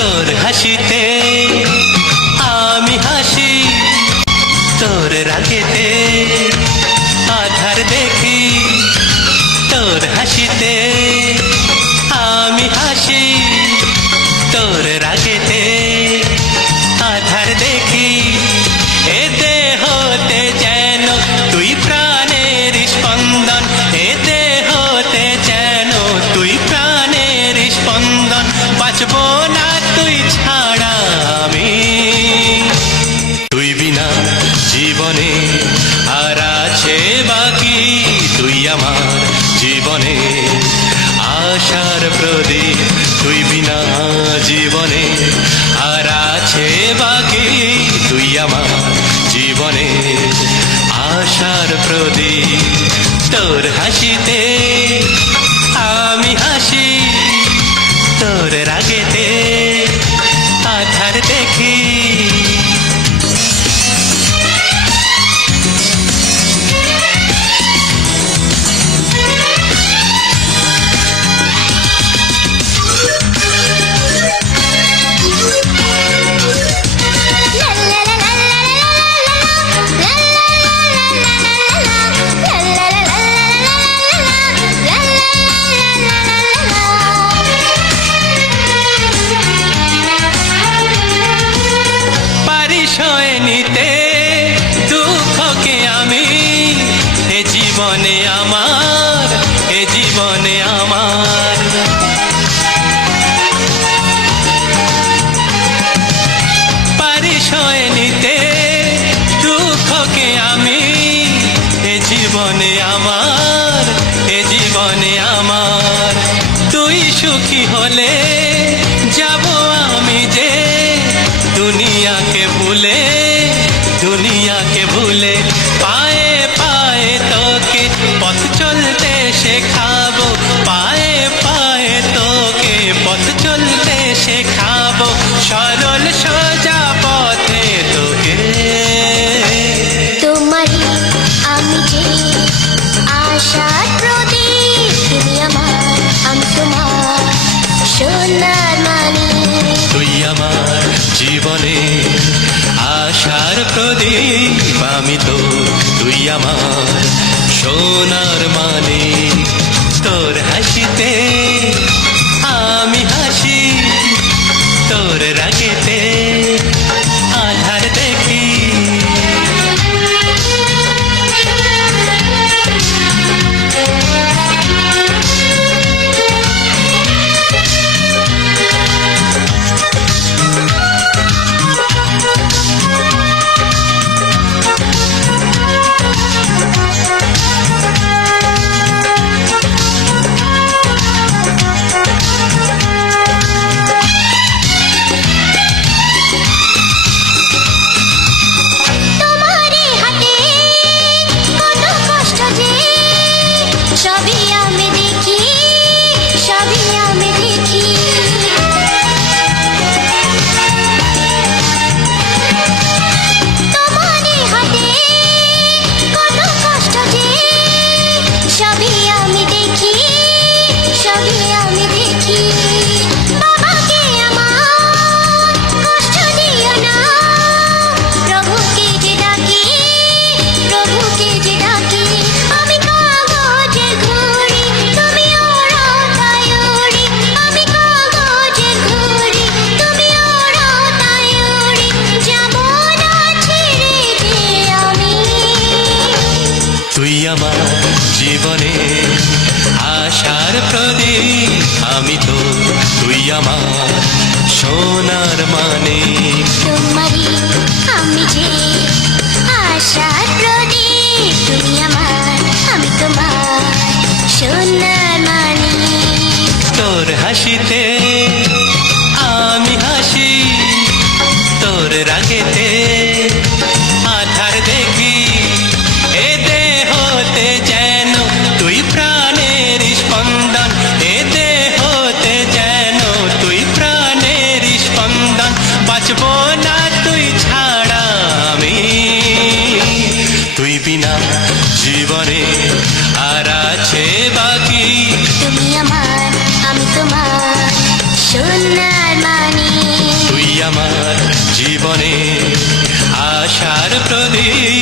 তোর হাসিতে আমি হাসি, তোর রাগেতে আধার দেখি। তোর হাসিতে আমি হাসি, তোর রাগেতে আধার দেখি। এ দেহতে যেন তুই প্রাণের স্পন্দন, এ দেহতে যেন তুই প্রাণের স্পন্দন। বাঁচব না তুই ছাড়া আমি, তুই বিনা জীবনে আর আছে বাকি। তুই আমার জীবনে আশার প্রদীপ, তুই বিনা জীবনে আর আছে বাকি। তুই আমার জীবনে আশার প্রদীপ। তোর হাসিতে আমি হাসি, তোর রাগেতে আধার দেখি। নিতে দুঃখকে আমি এ জীবনে আমার, এ জীবনে আমার। পরিচয় নিতে দুঃখকে আমি এ জীবনে আমার, এ জীবনে আমার। তুই সুখী হলে যাব আমি যে দুনিয়াকে ভুলে, দুনিয়াকে ভুলে। পায়ে পায়ে তোকে পথ চলতে শেখাবো, পায়ে পায়ে তোকে পথ চলতে শেখাবো। সরল সোজা পথে তোকে। তোমারই আমি যে আশার প্রদীপ, তুমি আমার আমি তোমার সোনার মানিক। তুই আমার জীবনে আশার প্রদীপ, আমি তো তুই আমার সোনার মানিক। তোর হাসিতে আমি হাসি, তোর রাগেতে আধার দেখি। সবই আমি দেখি, সবই আমি দেখি। তোমারই হাতে কত কষ্ট যে, সবই আমি দেখি, সবই আমি দেখি। বাবাকে আমার কষ্ট দিও না, প্রভুকে যে ডাকি, প্রভুকে যে ডাকি। আমি কাগজের ঘড়ি, তুমি ওড়ো তাই উড়ি। আমি কাগজের ঘড়ি, তুমি ওড়ো তাই উড়ি। যাব না ছেড়ে যে আমি। তুই আমার জীবনে আশার প্রদীপ, আমি তো তুই আমার সোনার মানিক। তোমারই আমি যে আশার প্রদীপ, তুমি আমার আমি তোমার সোনার মানিক। তোর হাসিতে আমি হাসি, তোর রাগেতে আধার দেখি। এ দেহতে যেন তুই প্রাণের স্পন্দন, এ দেহতে যেন তুই প্রাণের স্পন্দন। বাঁচব না তুই ছাড়া আমি, তুই বিনা জীবনে আর আছে বাকি। তুমি আমার আমি তোমার সোনার মানিক। জীবনে আশার প্রদীপ